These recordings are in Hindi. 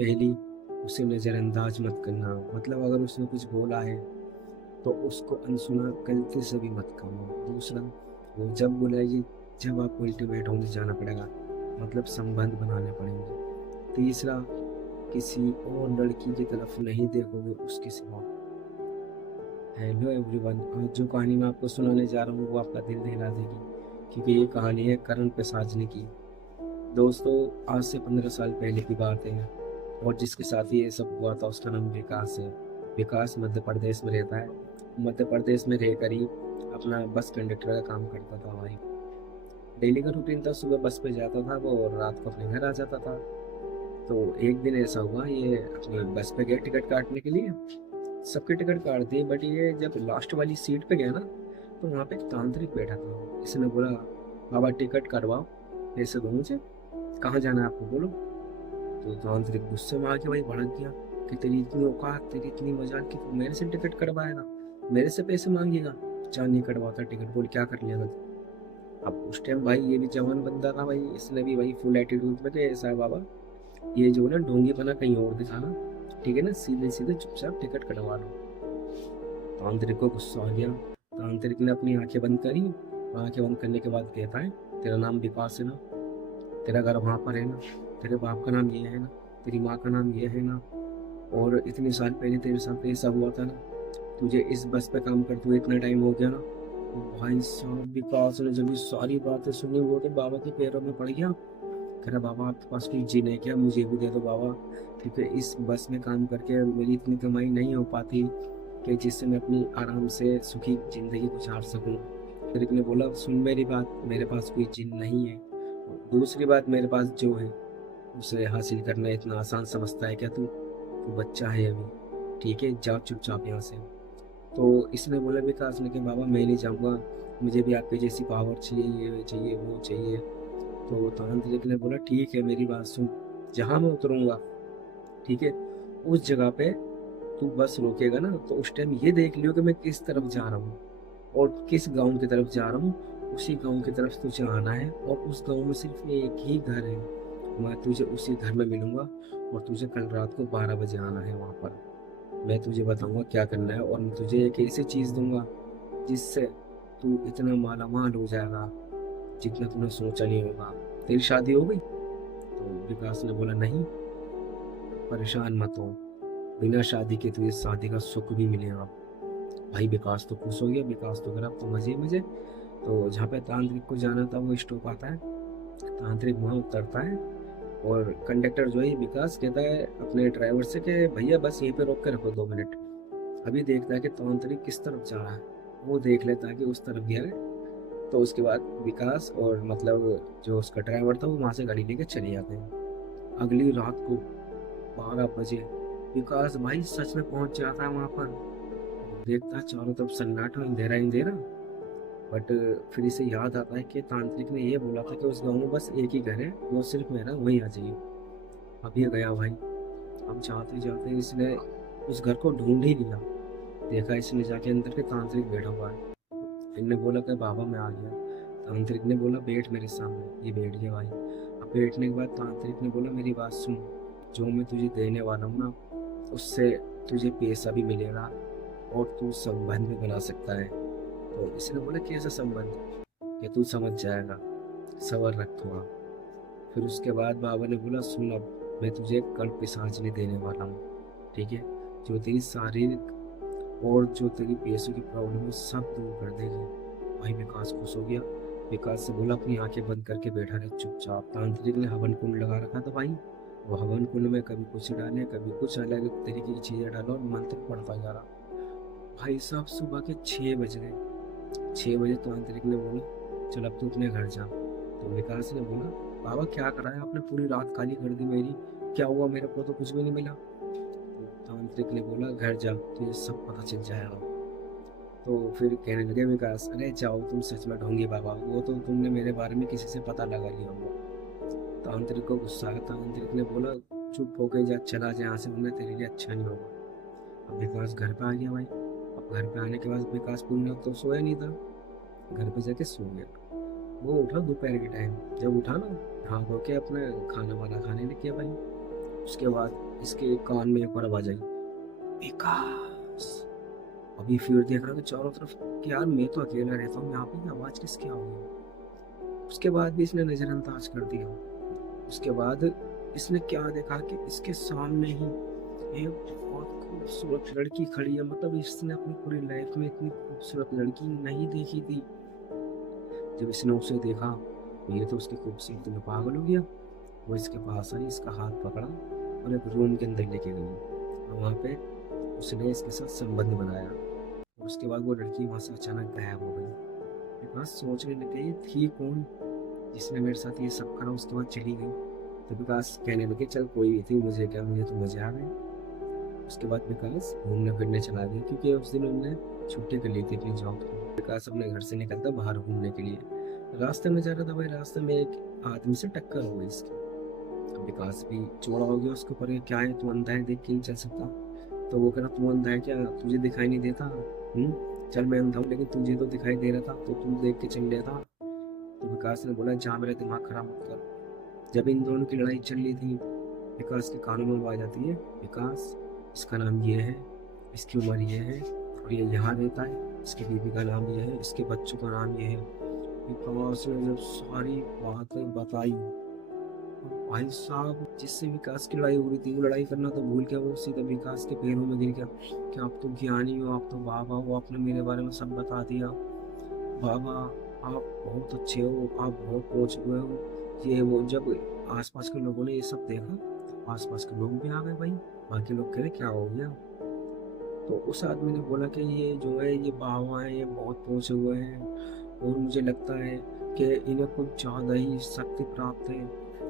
पहली, उसे नज़रअंदाज मत करना, मतलब अगर उसने कुछ बोला है तो उसको अनसुना गलती से भी मत करना। दूसरा, वो जब बुलाएगी, जब आपको अल्टीमेट होने जाना पड़ेगा, मतलब संबंध बनाने पड़ेंगे। तीसरा, किसी और लड़की की तरफ नहीं देखोगे उसके सिवा। हेलो एवरीवन, आज जो कहानी मैं आपको सुनाने जा रहा हूँ वो आपका दिल दहला देगी, क्योंकि ये कहानी है करण पिशाचनी की। दोस्तों, आज से 15 साल पहले की बात है, और जिसके साथ ये सब हुआ था उसका नाम विकास है। विकास मध्य प्रदेश में रहता है। मध्य प्रदेश में रहकर ही अपना बस कंडक्टर का काम करता था भाई। डेली का रूटीन था, सुबह बस पे जाता था वो और रात को अपने घर आ जाता था। तो एक दिन ऐसा हुआ, ये अपनी बस पे गया टिकट काटने के लिए। सबके टिकट काट दिए, बट ये जब लास्ट वाली सीट पे गया ना, तो वहाँ पे एक तांत्रिक बैठा था। इसने बोला, बाबा टिकट करवाओ, पैसे दो मुझे, कहाँ जाना है आपको बोलो। तो तांत्रिक गुस्से में आके भाई भड़क गया कि तेरी इतनी औकात, तेरी इतनी मजाल कि तू मेरे से टिकट कटवाएगा, मेरे से पैसे मांगेगा। चार नहीं कटवाता टिकट, बोल क्या कर लेगा तू। अब उस टाइम भाई ये भी जवान बंदा था भाई, इसने भी भाई फुल एटीट्यूड में कि ऐसा है बाबा, ये जो ना ढोंगी बना कहीं और दिखाना, ठीक है ना, सीधे सीधे चुपचाप टिकट कटवा लो। तांत्रिक को गुस्सा आ गया। तांत्रिक ने अपनी आंखें बंद करी, और आंखें बंद करने के बाद कहता है, तेरा नाम विकास है ना, तेरा घर वहाँ पर है ना, तेरे बाप का नाम ये है ना, तेरी माँ का नाम ये है ना, और इतने साल पहले तेरे साथ ऐसा हुआ था ना, तुझे इस बस पे काम करते हुए इतना टाइम हो गया ना। तो भाई साहब, विकास ने जब ये सारी बातें सुनी वो तो बाबा के पैरों में पड़ गया। कह रहा, बाबा आपके पास कोई जिन है क्या, मुझे भी दे दो बाबा, क्योंकि इस बस में काम करके मेरी इतनी कमाई नहीं हो पाती कि जिससे मैं अपनी आराम से सुखी जिंदगी गुजार सकूं। तांत्रिक ने बोला, सुन मेरी बात, मेरे पास कोई जिन नहीं है, दूसरी बात, मेरे पास जो है उसे हासिल करना इतना आसान समझता है क्या तू, तू बच्चा है अभी, ठीक है, जाओ चुपचाप यहाँ से। तो इसने बोला विकास ने कि बाबा मैं नहीं जाऊँगा, मुझे भी आपके जैसी पावर चाहिए, ये चाहिए वो चाहिए। तो तांत्रिक ने बोला, ठीक है मेरी बात सुन, जहाँ मैं उतरूंगा, ठीक है, उस जगह पे तू बस रोकेगा ना, तो उस टाइम ये देख लियो कि मैं किस तरफ जा रहा हूँ और किस गांव की तरफ जा रहा हूँ। उसी गांव की तरफ तुझे आना है, और उस गांव में सिर्फ एक ही घर है, मैं तुझे उसी घर में मिलूंगा, और तुझे कल रात को 12 बजे आना है वहाँ पर। मैं तुझे बताऊंगा क्या करना है, और मैं तुझे एक ऐसी चीज़ दूंगा जिससे तू इतना माला माल हो जाएगा जितना तूने सोचा नहीं होगा। तेरी शादी हो गई? तो विकास ने बोला, नहीं। परेशान मत हो, बिना शादी के तुझे शादी का सुख भी मिलेगा। भाई विकास तो खुश हो गया, विकास तो करा अब तो मजे ही मजे। तो जहाँ पे तांत्रिक को जाना था वो स्टॉप आता है, तांत्रिक वहाँ उतरता है, और कंडक्टर जो है विकास कहता है अपने ड्राइवर से कि भैया बस यहीं पे रोक के रखो 2 मिनट। अभी देखता है कि तांत्रिक किस तरफ जा रहा है, वो देख लेता है कि उस तरफ गया है। तो उसके बाद विकास और मतलब जो उसका ड्राइवर था वो वहाँ से गाड़ी लेके चले जाते हैं। अगली रात को 12 बजे विकास भाई सच में पहुंच जाता है वहां पर। देखता है चारों तरफ सन्नाटा, अंधेरा ही अंधेरा। बट फिर इसे याद आता है कि तांत्रिक ने ये बोला था कि उस गांव में बस एक ही घर है, वो सिर्फ मेरा, वहीं आ जाइए। अभी गया भाई। अब जाते जाते इसने उस घर को ढूंढ ही लिया। देखा इसने जाके अंदर के तांत्रिक बैठा हुआ है। इनने बोला कि बाबा मैं आ गया। तांत्रिक ने बोला बैठ मेरे सामने, ये बैठ गया भाई। अब बैठने के बाद तांत्रिक ने बोला, मेरी बात सुन, जो मैं तुझे देने वाला हूँ ना, उससे तुझे पैसा भी मिलेगा और तू संबंध भी बना सकता है। तो इसने बोला, कैसा संबंध? कि तू समझ जाएगा, सबर रख थोड़ा। फिर उसके बाद बाबा ने बोला, सुन अब मैं तुझे एक कण पिशाचनी देने वाला हूँ, ठीक है, जो तेरी शारीरिक और जो तेरी पैसों की प्रॉब्लम है सब दूर कर देगी। भाई विकास खुश हो गया। विकास से बोला, अपनी आंखें बंद करके बैठा रहे चुपचाप। तांत्रिक ने हवन कुंड लगा रखा था भाई, वो हवन कुंड में कभी कुछ डाले, कभी कुछ अलग तरीके की चीजें डालो, और मंत्र पढ़ता जा रहा। भाई साहब सुबह के 6 बज गए। 6 बजे तांत्रिक ने बोला, चल अब तू अपने घर जा। तो विकास ने बोला, बाबा क्या करा है आपने, पूरी रात खाली कर दी मेरी, क्या हुआ, मेरे को तो कुछ भी नहीं मिला। तो तांत्रिक ने बोला, घर जा, तुझे सब पता चल जाएगा। तो फिर कहने लगे विकास, अरे जाओ तुम सच में ढोंगे बाबा, वो तो तुमने मेरे बारे में किसी से पता लगा लिया होगा। तांत्रिक को गुस्सा आया। तांत्रिक ने बोला, चुप होके जा, चला जा यहाँ से, वरना तेरे लिए अच्छा नहीं होगा। अब विकास घर पे आ गया भाई। अब घर पे आने के बाद विकास पूरी रात तो सोया नहीं था, घर पे जाके सो गया। वो उठा दोपहर के टाइम, जब उठा ना, नहा धो के अपना खाना वाना खाने लग गया भाई। उसके बाद इसके कान में एक बार आवाज आई, विकास। अभी फिर देख रहा कि चारों तरफ कि यार मैं तो अकेला रहता हूँ यहाँ पे, आवाज किसकी आ गई। उसके बाद भी इसने नजरअंदाज कर दिया। उसके बाद इसने क्या देखा कि इसके सामने ही एक बहुत खूबसूरत लड़की खड़ी है। मतलब इसने अपनी पूरी लाइफ में इतनी खूबसूरत लड़की नहीं देखी थी। जब इसने उसे देखा तो ये तो उसकी खूबसूरती में पागल हो गया। वो इसके पास आई, इसका हाथ पकड़ा और एक रूम के अंदर लेके गई और वहाँ पे उसने इसके साथ संबंध बनाया। और उसके बाद वो लड़की वहाँ से अचानक गायब हो गई। मेरे पास सोचने लगे ये थी कौन जिसने मेरे साथ ये सब करा। उसके बाद चली गई। तो विकास कहने लगे चल कोई भी थी, मुझे क्या, मुझे तो मजे आ गए। उसके बाद विकास घूमने फिरने चला गया क्योंकि उस दिन उन्होंने छुट्टी कर ली थी अपनी जॉब की। विकास अपने घर से निकलता बाहर घूमने के लिए। रास्ते में जा रहा था भाई, रास्ते में एक आदमी से टक्कर हो गई इसकी। अब विकास भी चौड़ा हो गया उसके ऊपर, क्या है तू अंधा है, देख के नहीं चल सकता। तो वो कह रहा तू अंधा है क्या, तुझे दिखाई नहीं देता? चल मैं अंधा हूँ लेकिन तुझे तो दिखाई दे रहा था तो तू देख के चल लेता। तो विकास ने बोला जहाँ मेरा दिमाग खराब मत कर। जब इन दोनों की लड़ाई चल रही थी विकास के कानों में आवाज आती है, विकास इसका नाम ये है, इसकी उम्र ये है और ये यहाँ रहता है, इसकी बीवी का नाम ये है, इसके बच्चों का नाम ये है। विकास ने जब सारी बातें बताई, भाई साहब जिससे विकास की लड़ाई हो रही थी वो लड़ाई करना तो भूल गया। वो सीधा विकास के पैरों में गिर गया कि आप तो ज्ञानी हो, आप तो बाबा हो, आपने मेरे बारे में सब बता दिया। बाबा आप बहुत अच्छे हो, आप बहुत पहुंच गए हो, ये वो। जब आसपास के लोगों ने ये सब देखा, आसपास के लोग भी आ गए भाई। बाकी लोग कह रहे क्या हो गया। तो उस आदमी ने बोला कि ये जो है ये बाबा है, ये बहुत पहुंचे हुए हैं और मुझे लगता है कि इन्हें कुछ ज़्यादा ही शक्ति प्राप्त है।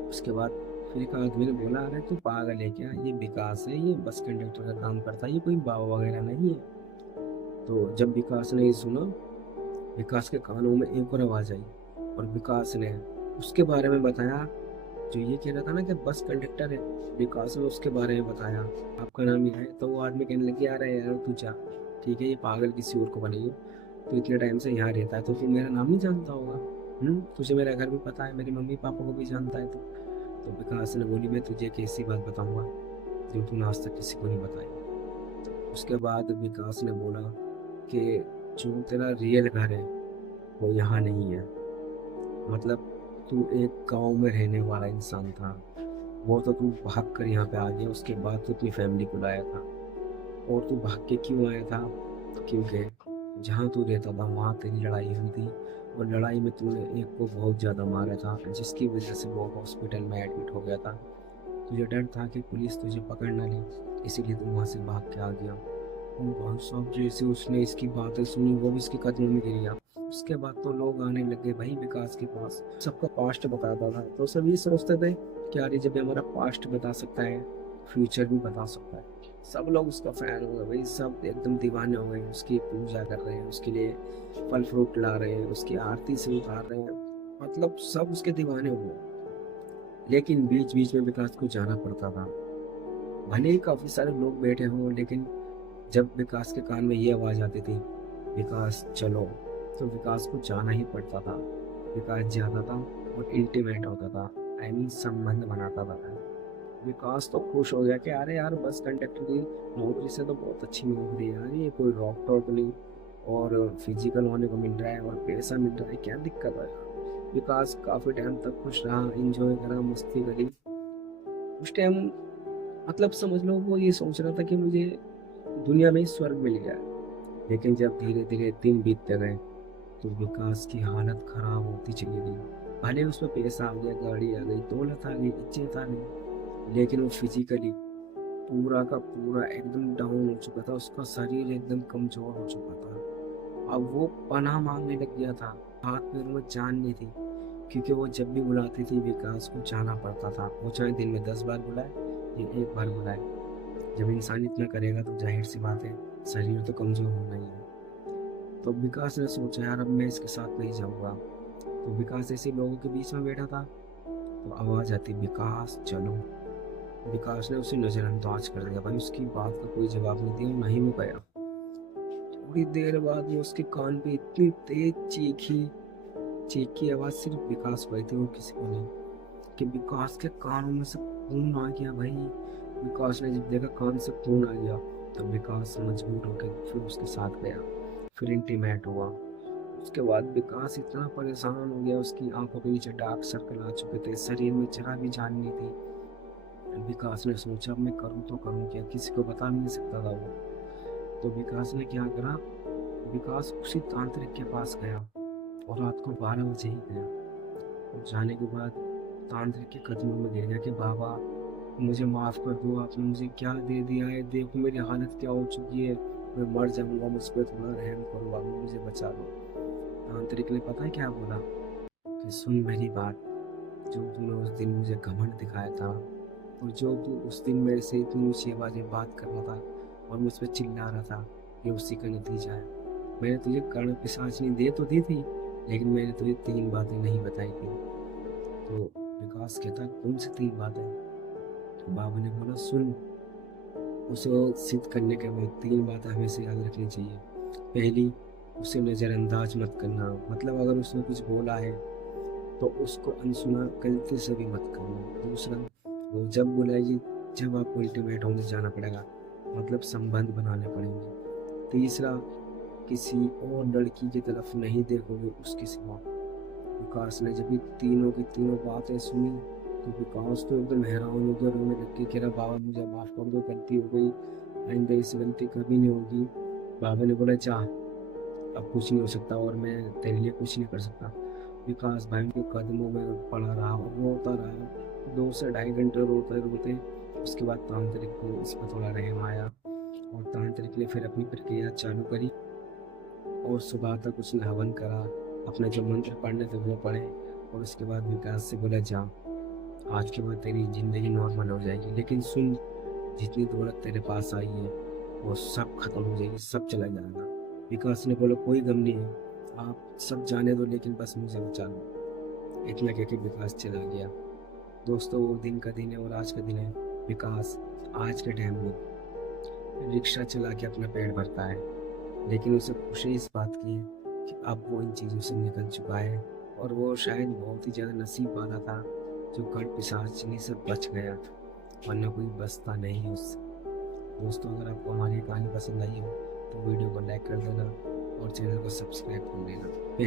उसके बाद फिर एक आदमी ने बोला अरे तू पागल है क्या, ये विकास है, ये बस कंडक्टर का काम करता है, ये कोई बाबा वगैरह नहीं है। तो जब विकास ने ये सुना, विकास के कानों में एक और आवाज आई और विकास ने उसके बारे में बताया जो ये कह रहा था ना कि बस कंडक्टर है। विकास ने उसके बारे में बताया आपका नाम ये है। तो वो आदमी कहने लगे यार यार तू जा, ठीक है ये पागल किसी और को बनी है, तो इतने टाइम से यहाँ रहता है तो फिर मेरा नाम नहीं जानता होगा। तुझे मेरा घर भी पता है, मेरे मम्मी पापा को भी जानता है। तो विकास ने बोली मैं तुझे कैसी बात बताऊंगा जो तूने आज तक किसी को नहीं बताई। उसके बाद विकास ने बोला कि जो तेरा रियल घर है वो यहाँ नहीं है। मतलब तू एक गांव में रहने वाला इंसान था, वो तो तू भाग कर यहाँ पे आ गया। उसके बाद तू अपनी फैमिली को लाया था। और तू भाग के क्यों आया था, क्योंकि जहाँ तू रहता था वहाँ तेरी लड़ाई हुई थी और लड़ाई में तूने एक को बहुत ज़्यादा मारा था जिसकी वजह से वो हॉस्पिटल में एडमिट हो गया था। तुझे डर था कि पुलिस तुझे पकड़ ना ले, इसीलिए तू वहाँ से भाग के आ गया। और भाई साहब जैसे उसने इसकी बातें सुनी वो भी इसके कदमों में गिर गया। उसके बाद तो लोग आने लगे भाई विकास के पास, सबका पास्ट बताता था। तो सभी सोचते थे कि यार ये जब हमारा पास्ट बता सकता है फ्यूचर भी बता सकता है। सब लोग उसका फैन हो गए भाई, सब एकदम दीवाने हो गए, उसकी पूजा कर रहे हैं, उसके लिए फल फ्रूट ला रहे हैं, उसकी आरती से उतार रहे हैं। मतलब सब उसके दीवाने हो गए। लेकिन बीच बीच में विकास को जाना पड़ता था। भले ही काफी सारे लोग बैठे हों लेकिन जब विकास के कान में ये आवाज आती थी विकास चलो, तो विकास को जाना ही पड़ता था। विकास जाता था और इंटीमेट होता था, आई मीन संबंध बनाता था। विकास तो खुश हो गया कि अरे यार बस कंडक्टर की नौकरी से तो बहुत अच्छी नौकरी है यार, ये कोई रॉक टॉक नहीं और फिजिकल होने को मिल रहा है और पैसा मिल रहा है, क्या दिक्कत है यार। विकास काफी टाइम तक खुश रहा, इंजॉय करा, मस्ती करी। उस टाइम मतलब समझ लो वो ये सोच रहा था कि मुझे दुनिया में ही स्वर्ग मिल गया। लेकिन जब धीरे धीरे दिन बीतते गए तो विकास की हालत खराब होती चली गई। भले उसमें पैसा आ गया, गाड़ी आ गई, दौलत आ गई, इज्जत आ गई, लेकिन वो फिजिकली पूरा का पूरा एकदम डाउन हो चुका था। उसका शरीर एकदम कमजोर हो चुका था। अब वो पनाह मांगने लग गया था, हाथ पैरों में जान नहीं थी क्योंकि वो जब भी बुलाती थी विकास को जाना पड़ता था। वो चाहे दिन में 10 बार बुलाए या एक बार बुलाए, जब इंसान इतना करेगा तो जाहिर सी बात है शरीर तो कमजोर होना ही है। तो विकास ने सोचा यार अब मैं इसके साथ नहीं जाऊंगा। तो विकास ऐसे लोगों के बीच में बैठा था तो आवाज आती विकास चलो। विकास ने उसे नजरअंदाज कर दिया भाई, उसकी बात का कोई जवाब नहीं दिया, नहीं में गया। थोड़ी देर बाद में उसके कान पे इतनी तेज चीख की आवाज सिर्फ विकास को आई थी और किसी को नहीं, कि विकास के कानों में से खून आ गया भाई। विकास ने जब देखा कान से खून आ गया तब विकास मजबूर होकर फिर उसके साथ गया, फिर इंटीमेट हुआ। उसके बाद विकास इतना परेशान हो गया, उसकी आंखों के नीचे डार्क सर्कल आ चुके थे, शरीर में जरा भी जान नहीं थी। विकास ने सोचा अब मैं करूँ तो करूँ क्या, किसी को बता भी नहीं सकता था वो। तो विकास ने क्या करा, विकास उसी तांत्रिक के पास गया और रात को 12 बजे ही गया। और जाने के बाद तांत्रिक के कदमों में गिर गया कि बाबा मुझे माफ़ कर दो, आपने मुझे क्या दे दिया है, देखो मेरी हालत क्या हो चुकी है, मैं मर जाऊंगा, मुझ पर थोड़ा रहम करो बाबा, मुझे बचा लो। तांत्रिक ने पता है क्या बोला कि सुन मेरी बात, जो तूने उस दिन मुझे घमंड दिखाया था और जो तू उस दिन मेरे से इतनी ऊंची आवाज़ में बात कर रहा था और मुझ पर चिल्ला रहा था, ये उसी का नतीजा है। मैंने तुझे कर्ण पिशाचिनी दे तो दी थी, लेकिन मैंने तुझे 3 बातें नहीं बताई थी। तो विकास कहता कौन सी 3 बातें? तो बाबा ने बोला सुन, उसे सिद्ध करने के बाद 3 बातें हमेशा याद रखनी चाहिए। पहली, उसे नज़रअंदाज मत करना, मतलब अगर उसने कुछ बोला है तो उसको अनसुना गलती से भी मत करना। दूसरा, वो जब बुलाएगी जब आपको अल्टीमेट होने जाना पड़ेगा, मतलब संबंध बनाने पड़ेंगे। तीसरा, किसी और लड़की की तरफ नहीं देखोगे उसके सिवा। विकास ने जब ये तीनों की तीनों बातें सुनी तो विकास तो एकदम हैरान उधर रोने लग के कह रहा बाबा मुझे माफ़ कर दो, गलती हो गई, आइंदा ऐसी गलती कभी नहीं होगी। बाबा ने बोला जा, अब कुछ नहीं हो सकता और मैं तेरे लिए कुछ नहीं कर सकता। विकास भाई उनके कदमों में पड़ा रहा और रोता रहा, 2 से ढाई घंटे रोते रोते। उसके बाद तांत्रिक को इस पर थोड़ा रहम आया और तांत्रिक ने फिर अपनी प्रक्रिया चालू करी और सुबह तक उसने हवन करा, अपने जो मंत्र पढ़ने थे वो पढ़े और उसके बाद विकास से बोला जा, आज के बाद तेरी ज़िंदगी नॉर्मल हो जाएगी, लेकिन सुन, जितनी दौलत तेरे पास आई है वो सब खत्म हो जाएगी, सब चला जाएगा। विकास ने बोला कोई गम नहीं है, आप सब जाने दो लेकिन बस मुझे बचा लो। इतना कह के विकास चला गया। दोस्तों वो दिन का दिन है और आज का दिन है। विकास आज के टाइम में रिक्शा चला के अपना पेट भरता है, लेकिन उसे खुशी इस बात की है कि अब वो इन चीज़ों से निकल चुका है और वो शायद बहुत ही ज़्यादा नसीब वाला था जो कर्ण पिशाचिनी से बच गया, वरना कोई बचता नहीं उससे। दोस्तों अगर आपको हमारी कहानी पसंद आई हो तो वीडियो को लाइक कर देना और चैनल को सब्सक्राइब कर लेना।